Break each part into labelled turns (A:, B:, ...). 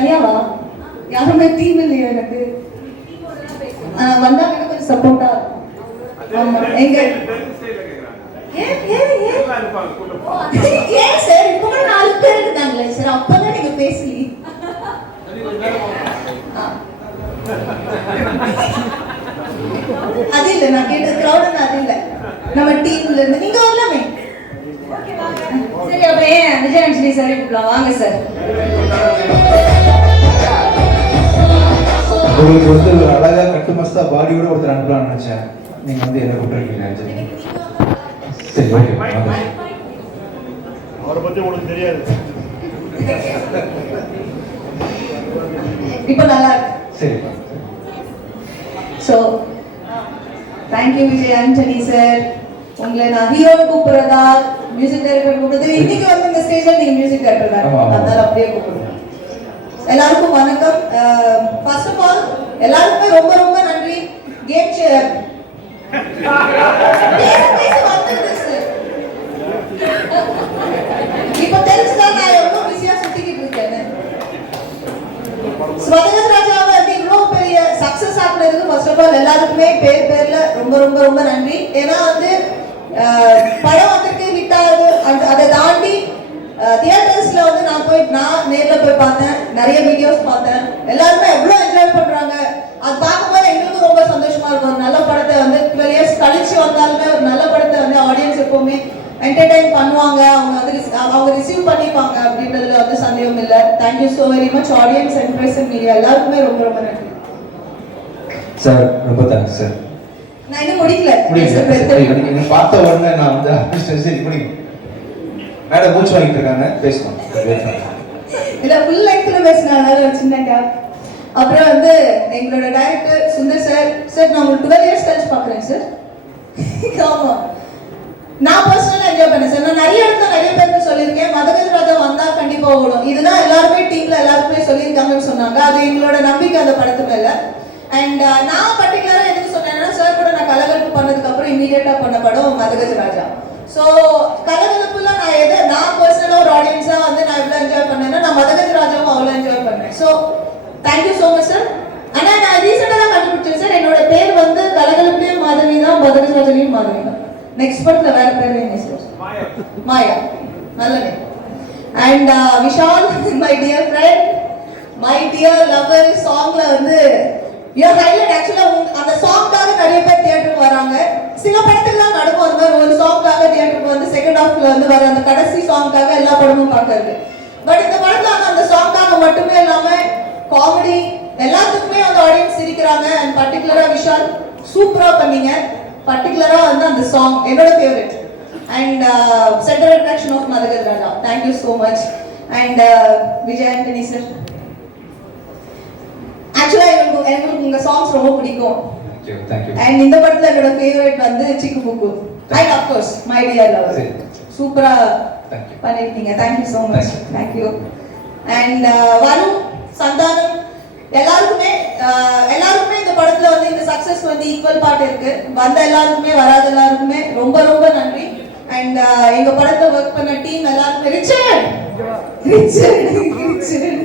A: தனியாவா? யாருமே டீம் இல்லையா எனக்கு? வந்தா வந்தாங்கன்னா கொஞ்சம் சப்போர்ட்டா ஆமா எங்க? ஏன் சார்? இப்போ கூட நாலு பேர் இருந்தாங்களே சார். அப்பதான் நீங்க பேசலி ஆ. அது இல்ல நான் கேட்டது கிரௌட் அது இல்ல. நம்ம டீம்ல இருந்து. நீங்க வரலாமே. சரி அப்ப ஏன் விஜயாஞ்சலி சார் கூப்பிடலாம். வாங்க சார்.
B: உங்களுக்கு ஒருத்தர் ஒரு அழகா கட்டு மஸ்தா பாடியோட ஒருத்தர் அனுப்பலாம்னு நினைச்சேன். நீங்க வந்து என்ன கூப்பிட்டுருக்கீங்க சரி ஓகே
C: அவரை பத்தி உங்களுக்கு தெரியாது.
A: இப்போ நல்லா இருக்கு.
B: சரி.
A: So thank you Vijay Antony sir உங்களை நான் ஹீரோ கூப்பிடுறதா மியூசிக் டைரக்டர் கூப்பிடுறது இன்னைக்கு வந்து இந்த ஸ்டேஜ்ல நீங்க மியூசிக் டைரக்டர் தான். அதனால அப்படியே கூப்பிடுறேன் எல்லாருக்கும் வணக்கம். ஃபர்ஸ்ட் எல்லாருக்குமே ரொம்ப ரொம்ப நன்றி. கேம் சேர் இப்ப தெரிஞ்சுதான் நான் எவ்வளவு பிஸியா சுத்திக்கிட்டு இருக்கேன் ஸ்வதகத் ராஜாவை வந்து இவ்வளவு பெரிய சக்சஸ் ஆக்குனதுக்கு ஃபர்ஸ்ட் ஆஃப் ஆல் எல்லாருக்குமே பேர் பேர்ல ரொம்ப ரொம்ப ரொம்ப நன்றி. ஏன்னா வந்து படம் வந்துட்டு ஹிட் ஆகுது. அதை தாண்டி தியேட்டர்ஸ்ல வந்து நான் போய் நான் நேர்ல போய் பார்த்தேன். நிறைய வீடியோஸ் பார்த்தேன். எல்லாருமே எவ்வளோ என்ஜாய் பண்றாங்க. அது பார்க்கும்போது எங்களுக்கும் ரொம்ப சந்தோஷமா இருக்கும். ஒரு நல்ல படத்தை வந்து டுவெல் இயர்ஸ் கழிச்சு வந்தாலுமே ஒரு நல்ல படத்தை வந்து ஆடியன்ஸ் எப்பவுமே என்டர்டைன் பண்ணுவாங்க. அவங்க வந்து அவங்க ரிசீவ் பண்ணிப்பாங்க அப்படின்றதுல வந்து சந்தேகம் இல்லை. Thank you so very much audience and press media எல்லாருக்குமே ரொம்ப ரொம்ப நன்றி.
B: சார் ரொம்ப தேங்க்ஸ் சார்.
A: நான் இன்னும் முடிக்கல.
B: பார்த்த உடனே நான் வந்து ஆரம்பிச்சிட்டேன் சரி முடியும் மேடம் மூச்சு வாங்கிட்டு இருக்காங்க. பேசணும்
A: இல்ல ஃபுல் லைஃப்ல பேசினாங்க ஒரு சின்ன கேப் அப்புறம் வந்து எங்களோட டைரக்டர் சுந்தர் சார் சார் நான் உங்களுக்கு டுவெல் இயர்ஸ் கழிச்சு பார்க்குறேன் சார் ஆமா. நான் பர்சனலாக என்ஜாய் பண்ணேன் சார் நான் நிறைய இடத்துல நிறைய பேருக்கு சொல்லியிருக்கேன். மதகஜ ராஜா வந்தா கண்டிப்பா ஓடும். இதுதான் எல்லாருமே டீம்ல எல்லாருமே சொல்லியிருக்காங்கன்னு சொன்னாங்க. அது எங்களோட நம்பிக்கை அந்த படத்து மேல அண்ட் நான் பர்டிகுலரா எதுக்கு சொன்னேன்னா சார் கூட நான் கலகலப்பு பண்ணதுக்கு அப்புறம் இமீடியட்டா பண்ண படம் மதகஜராஜா ஸோ கலகலப்புல நான் எதை நான் பர்சனலாக ஒரு ஆடியன்ஸா வந்து நான் எவ்வளோ என்ஜாய் பண்ணேன்னா நான் மதகஜ ராஜாவும் அவ்வளோ என்ஜாய் பண்ணேன் so thank you so much sir ஆனா நான் ரீசெண்டாக தான் கண்டுபிடிச்சேன் சார் என்னோட பேர் வந்து கலகலப்புலையும் மாதவி தான் மதகஜ ராஜாலையும் மாதவி தான் நெக்ஸ்ட் படத்துல வேற பேர் வேணும் சார் மாயா நல்ல name and Vishal my dear friend my dear lover சாங்ல வந்து யூஆர் ஹைலைட் ஆக்சுவலா அந்த சாங்காக நிறைய பேர் தியேட்டருக்கு வராங்க. சில படத்துக்கு தான் நடக்கும் அந்த மாதிரி ஒரு சாங்காக தியேட்டருக்கு வந்து செகண்ட் ஹாஃப்ல வந்து வர அந்த கடைசி சாங்காக எல்லா படமும் பார்க்கறது. பட் இந்த படத்துல அந்த சாங்காக மட்டுமே இல்லாம காமெடி எல்லாத்துக்குமே அந்த ஆடியன்ஸ் சிரிக்கிறாங்க. அண்ட் பர்டிகுலரா விஷால் சூப்பரா பண்ணீங்க. பர்டிகுலரா வந்து அந்த சாங் என்னோட favourite and centre attraction of மதகர் Raja thank you so much and Vijay Antony sir ஆக்சுவலாக எனக்கு எனக்கு உங்க சாங்ஸ் ரொம்ப பிடிக்கும்.
B: Thank thank.
A: அண்ட் இந்த படத்துல என்னோட ஃபேவரட் வந்து Sikku Pukku and of course my dear lover
B: சரி.
A: சூப்பரா
B: Thank you.
A: பண்ணிருக்கீங்க. Thank you so much
B: Thank.
A: Thank you and Varun Santhanam எல்லாருக்குமே uh, எல்லாருக்குமே இந்த படத்துல வந்து இந்த சக்சஸ் வந்து ஈக்குவல் பார்ட் இருக்கு. வந்த எல்லாருக்குமே வராத எல்லாருக்குமே ரொம்ப ரொம்ப நன்றி. அண்ட் uh, எங்க படத்தை ஒர்க் பண்ண டீம் எல்லாருமே ரிச்சர்ட் ரிச்சர்ட் ரிச்சர்ட்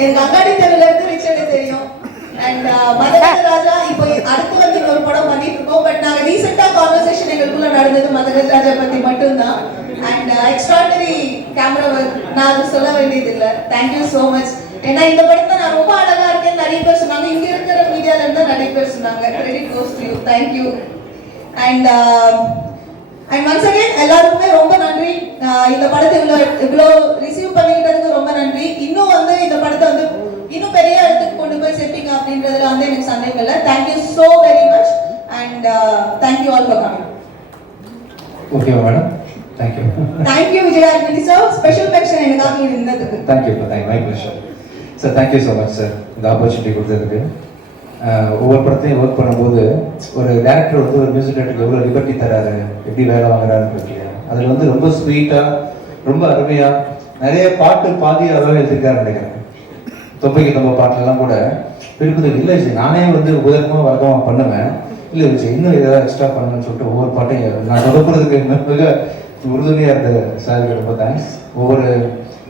A: எனக்கு அங்காடி தெருல இருந்து ரிச்சர்ட் தெரியும். அண்ட் uh, மதகஜ ராஜா இப்போ அடுத்து வந்து இன்னொரு படம் பண்ணிட்டு இருக்கோம். பட் நாங்க ரீசெண்டா கான்வர்சேஷன் எங்களுக்குள்ள நடந்தது மதகஜ ராஜா பத்தி மட்டும்தான். அண்ட் எக்ஸ்ட்ராடனரி கேமரா ஒர்க் நான் அது சொல்ல வேண்டியது இல்ல தேங்க்யூ ஸோ மச் ஏன்னா இந்த படத்தை நான் ரொம்ப அழகா இருக்கேன் நிறைய பேர் சொன்னாங்க. இங்க இருக்கிற மீடியால இருந்தா நிறைய பேர் சொன்னாங்க. Credit goes to you thank you and and once again எல்லாருக்குமே ரொம்ப நன்றி. இந்த படத்தை இவ்வளோ இவ்வளோ ரிசீவ் பண்ணிக்கிட்டதுக்கு ரொம்ப நன்றி. இன்னும் வந்து இந்த படத்தை வந்து இன்னும் பெரிய இடத்துக்கு கொண்டு போய் சேர்ப்பீங்க அப்படின்றதுல வந்து எனக்கு சந்தேகம் இல்லை. Thank you so very much and thank you all for coming
B: ஓகேவா madam thank you
A: thank you விஜயாத்மனி sir special mention எனக்காக இருந்ததுக்கு.
B: Thank you thank my pleasure sir thank you so much sir இந்த ஆப்பர்ச்சுனிட்டி கொடுத்ததுக்கு. ஒவ்வொரு படத்தையும் work பண்ணும்போது ஒரு director வந்து ஒரு மியூசிக் டேரக்டருக்கு எவ்வளோ லிபர்ட்டி தராரு எப்படி வேலை வாங்குறாருன்னு இருக்கீங்க அதில் வந்து ரொம்ப ஸ்வீட்டாக ரொம்ப அருமையாக நிறைய பாட்டு பாதியாகவே எழுதியிருக்காரு நினைக்கிறேன். தொப்பைக்கு தொம்ப பாட்டுலாம் கூட இருக்குது இல்லை விஜய். நானே வந்து உதகமாக வழக்கமாக பண்ணுவேன். இல்லை விஜய் இன்னும் ஏதாவது எக்ஸ்ட்ரா பண்ணணும்னு சொல்லிட்டு ஒவ்வொரு பாட்டையும் நான் சொதப்புறதுக்கு மிக உறுதுணையாக இருந்த சாருக்கு ரொம்ப தேங்க்ஸ் ஒவ்வொரு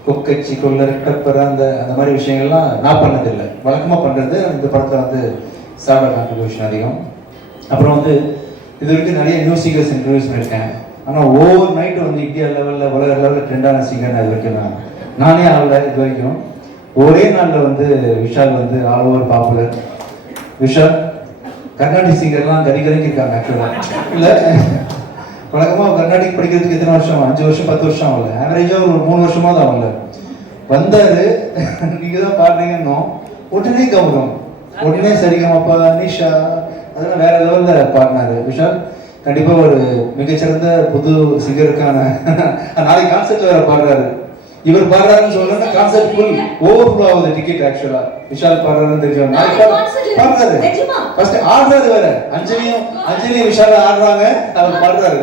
B: கொக்கச்சி கொள்ளர் டப்பர் அந்த அந்த மாதிரி விஷயங்கள்லாம் நான் பண்ணதில்லை. வழக்கமாக பண்ணுறது இந்த படத்தில் வந்து சாரோட கான்ட்ரிபியூஷன் அதிகம். அப்புறம் வந்து இது வரைக்கும் நிறைய நியூ சிங்கர்ஸ் இன்ட்ரடியூஸ் பண்ணியிருக்கேன். ஆனால் ஓவர் நைட்டு வந்து இந்தியா லெவலில் உலக லெவலில் ட்ரெண்டான சிங்கர் இது வரைக்கும் நான் நானே ஆகல இது வரைக்கும். ஒரே நாளில் வந்து விஷால் வந்து all over popular. Vishal Carnatic சிங்கர்லாம் கறி கறிக்கு இருக்காங்க ஆக்சுவலாக இல்லை? வழக்கமாக கர்நாடிக் படிக்கிறதுக்கு எத்தனை வருஷம்? அஞ்சு வருஷம் பத்து வருஷம் ஆகல. ஆவரேஜாக ஒரு மூணு வருஷமாக தான் ஆகல. வந்தார். நீங்கள் தான் பாடுறீங்கன்னோம் உடனே கௌரவம். உடனே சரிகமாப்பா நிஷா அதெல்லாம் வேற லெவலில் பாடினாரு. விஷால் கண்டிப்பாக ஒரு மிகச்சிறந்த புது சிங்கருக்கான நாளைக்கு கான்செப்ட் வேற பாடுறாரு. இவர் பாடுறாருன்னு சொல்றேன்னா கான்செர்ட் ஃபுல் ஓவர் ஃப்ளோ ஆகுது டிக்கெட் ஆக்சுவலா விஷால் பாடுறாருன்னு பாடு- பாடுறாரு? ஃபர்ஸ்ட் ஆடுறாரு வேற. அஞ்சலியும் அஞ்சலி விஷால் ஆடுறாங்க. அவர் பாடுறாரு.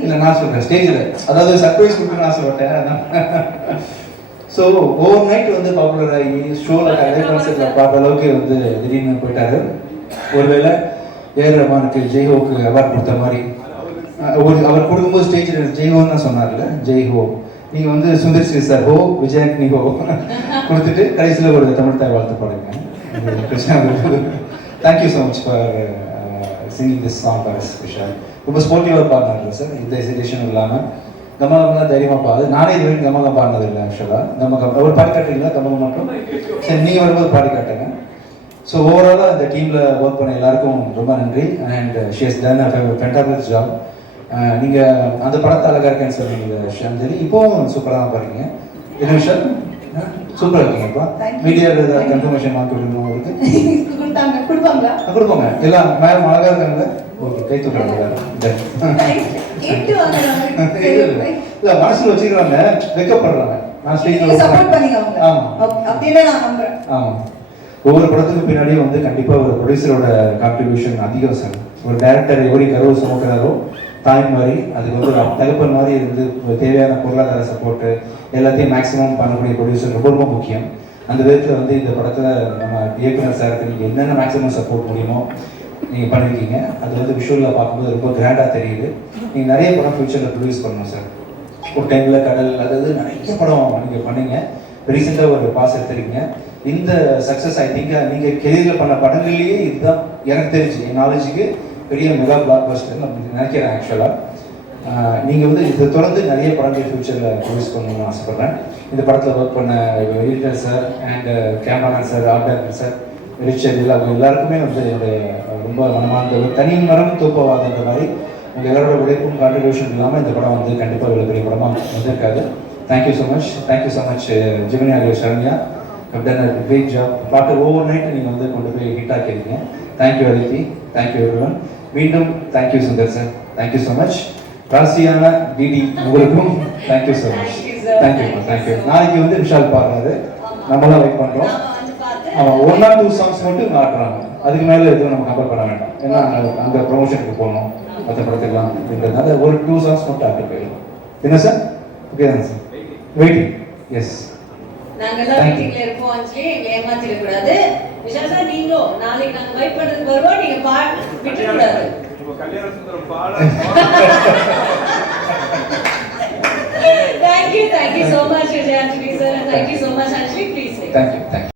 B: இல்ல நான் சொல்றேன். ஸ்டேஜ்ல அதாவது சர்ப்ரைஸ் கொடுக்கணும்னு ஆசைப்பட்டேன் ஸோ ஓவர் நைட் வந்து பாப்புலர் ஆகி ஷோல கலை கான்செர்ட்ல பார்த்த அளவுக்கு வந்து திடீர்னு போயிட்டாரு. ஒருவேளை ஏஆர் ரஹ்மானுக்கு ஜெய்ஹோக்கு அவார்ட் கொடுத்த மாதிரி ஒரு அவர் கொடுக்கும்போது ஸ்டேஜில் ஜெய்ஹோன்னு சொன்னார்ல ஜெய்ஹோ. நீங்கள் வந்து சுந்தர் ஸ்ரீ சார் ஹோ விஜயக் நீ ஹோ கொடுத்துட்டு கடைசியில் ஒரு தமிழ் தாய் வாழ்த்து பாடுங்க. இது thank you so much for singing this song for special ரொம்ப ஸ்போர்ட்டிவாக பாடினார்ல சார் இந்த ஹெசிடேஷன் இல்லாமல் கமகம்லாம் தைரியமாக பாடு. நானே இது வரைக்கும் கமலம் பாடினது இல்லை ஆக்சுவலாக நம்ம ஒரு பாடி காட்டுறீங்களா கமலம் மட்டும்? சரி நீங்கள் வரும்போது பாடி காட்டுங்க. ஸோ ஓவராலாக அந்த டீமில் ஒர்க் பண்ண எல்லாருக்கும் ரொம்ப நன்றி. And she's done fantabulous job நீங்கள் அந்த படத்தை அழகாக இருக்கேன்னு சொன்னீங்க ஷாந்தலி இப்போவும் சூப்பராக தான் பாருங்க என்ன விஷயம்? சூப்பராக இருக்கீங்கப்பா ஏதாவது கன்ஃபர்மேஷன்
A: கொடுத்தாங்க கொடுப்பாங்களா?
B: ஆ, கொடுப்போங்க. எல்லாம் மேம் அழகாக இருக்காங்க. ஓகே கை தூக்குறாங்க இல்ல மனசுல வச்சுக்கிறாங்க. வெக்கப்படுறாங்க. நான்
A: நீங்க சப்போர்ட் பண்ணீங்க அவங்க
B: ஆமா.
A: Okay, அப்படின்னு நான் நம்புறேன்.
B: ஆமா. ஒவ்வொரு படத்துக்கு பின்னாடியும் வந்து கண்டிப்பா ஒரு ப்ரொடியூசரோட கான்ட்ரிபியூஷன் அதிகம் சார் ஒரு டைரக்டர் எப்படி கருவு சுமக்கிறாரோ தாய் மாதிரி அதுக்கு வந்து ஒரு தகப்பன் மாதிரி இருந்து தேவையான பொருளாதார சப்போர்ட்டு எல்லாத்தையும் மேக்ஸிமம் பண்ணக்கூடிய ப்ரொடியூசர் ரொம்ப ரொம்ப முக்கியம். அந்த விதத்தில் வந்து இந்த படத்தில் நம்ம இயக்குனர் சாருக்கு நீங்கள் என்னென்ன மேக்ஸிமம் சப்போர்ட் முடியுமோ நீங்கள் பண்ணியிருக்கீங்க அது வந்து விஷுவலில் பார்க்கும்போது ரொம்ப கிராண்டாக தெரியுது. நீங்கள் நிறைய படம் ஃபியூச்சரில் ப்ரொடியூஸ் பண்ணணும் சார் ஒரு டைமில் கடல் அதாவது நிறைய படம் நீங்கள் பண்ணீங்க. ரீசெண்டாக ஒரு பாஸ் எடுத்துருக்கீங்க. இந்த சக்ஸஸ் ஐ திங்க் நீங்கள் கெரியரில் பண்ண படங்கள்லேயே இதுதான் எனக்கு தெரிஞ்சு என் நாலேஜுக்கு பெரிய மெகா பிளாக் பஸ்டர்னு அப்படி நினைக்கிறேன் ஆக்சுவலாக நீங்கள் வந்து இதை தொடர்ந்து நிறைய படங்கள் ஃபியூச்சரில் ப்ரொடியூஸ் பண்ணணும்னு ஆசைப்பட்றேன். இந்த படத்தில் ஒர்க் பண்ண editor sir and cameraman sir art director sir richer இல்லை அவங்க எல்லாருக்குமே வந்து என்னுடைய ரொம்ப மனமார்ந்த ஒரு தனி மரம் தூப்பவாதன்ற மாதிரி உங்கள் எல்லாரோட உழைப்பும் கான்ட்ரிபியூஷன் இல்லாமல் இந்த படம் வந்து கண்டிப்பாக இவ்வளோ பெரிய படமாக வந்திருக்காது. Thank you so much thank you so much chimney ஆகிய Saranya have done a great job பாட்டு ஓவர் நைட் நீங்கள் வந்து கொண்டு போய் hit ஆக்கியிருக்கீங்க. Thank you Aditi thank you everyone மீண்டும் thank you Sundar sir thank you so much ராசியான DD உங்களுக்கும் thank you so much. Thank you thank you நாளைக்கு வந்து விஷால் பாடுறாரு. நம்மளாம் வெயிட் பண்ணுறோம் ஆமாம் ஒன் ஆர் டூ சாங்ஸ் மட்டும் காட்டுறாங்க. அதுக்கு மேலே எதுவும் நம்ம கம்பேர் பண்ண வேண்டாம். ஏன்னா அங்கே ப்ரொமோஷனுக்கு போகணும். மற்ற படத்துக்குலாம் அப்படின்றதுனால ஒரு டூ சாங்ஸ் மட்டும் ஆட்டு போயிடும் என்ன சார் ஓகே தானே சார் வெயிட்டிங் எஸ்
D: நாங்கெல்லாம். மீட்டிங்ல இருப்போம் அஞ்சலி எங்களை ஏமாத்திட கூடாது விஷால் சார் நீங்களும் நாளைக்கு நாங்க வெயிட் பண்றதுக்கு வருவோம். நீங்க பா விட்டுற கூடாது
C: இப்போ கல்யாண சுந்தரம் பாட
D: thank you thank you so much விஜயாஞ்சலி sir thank you so much Anjali please
B: thank you thank you